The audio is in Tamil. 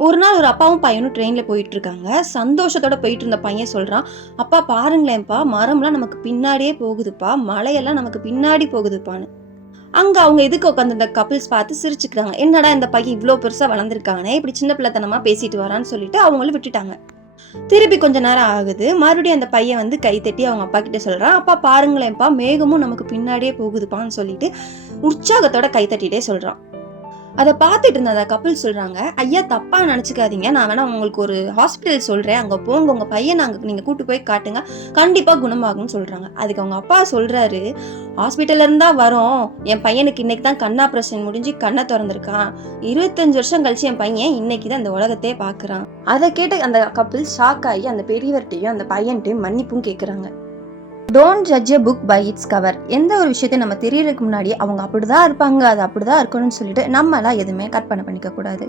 ஒரு நாள் ஒரு அப்பாவும் பையனும் ட்ரெயின்ல போயிட்டு இருக்காங்க. சந்தோஷத்தோட போயிட்டு இருந்த பையன் சொல்றான், "அப்பா பாருங்களேன்ப்பா, மரம்லாம் நமக்கு பின்னாடியே போகுதுப்பா. மலையெல்லாம் நமக்கு பின்னாடி போகுதுப்பான்னு." அங்க அவங்க எதுக்கு உட்காந்துருந்த கப்பிள்ஸ் பார்த்து சிரிச்சுக்கிறாங்க. என்னடா இந்த பையன் இவ்ளோ பெருசா வளர்ந்துருக்கானே, இப்படி சின்ன பிள்ளைத்தனமா பேசிட்டு வரான்னு சொல்லிட்டு அவங்களும் விட்டுட்டாங்க. திருப்பி கொஞ்ச நேரம் ஆகுது. மறுபடியும் அந்த பையன் வந்து கை தட்டி அவங்க அப்பா கிட்ட சொல்றான், "அப்பா பாருங்களேன்ப்பா, மேகமும் நமக்கு பின்னாடியே போகுதுப்பான்னு" சொல்லிட்டு உற்சாகத்தோட கை தட்டிட்டே சொல்றான். அத பார்த்துட்டு இருந்த அந்த கப்பிள் சொல்றாங்க, "ஐயா தப்பா நெனச்சுக்காதீங்க. நான் வேணா உங்களுக்கு ஒரு ஹாஸ்பிட்டல் சொல்றேன். அங்க போங்க. உங்க பையன அங்க நீங்க கூட்டு போய் காட்டுங்க. கண்டிப்பா குணமாகும்னு" சொல்றாங்க. அதுக்கு அவங்க அப்பா சொல்றாரு, "ஹாஸ்பிட்டல்ல இருந்தா வரோம். என் பையனுக்கு இன்னைக்கு தான் கண் ஆப்ரேஷன் முடிஞ்சு கண்ண தொறந்திருக்கான். 25 வருஷம் கழிச்சு என் பையன் இன்னைக்கு தான் இந்த உலகத்தையே பார்க்குறான்." அத கேட்டு அந்த கப்பிள் ஷாக் ஆகி அந்த பெரியவர்ட்டயும் அந்த பையன்ட்டயும் மன்னிப்பும் கேட்குறாங்க. Don't judge a book by its cover. எந்த ஒரு விஷயத்தையும் நம்ம தெரியறதுக்கு முன்னாடி அவங்க அப்படிதான் இருப்பாங்க, அது அப்படிதான் இருக்கணும்னு சொல்லிட்டு நம்மலாம் எதுவுமே கற்பனை பண்ணிக்க கூடாது.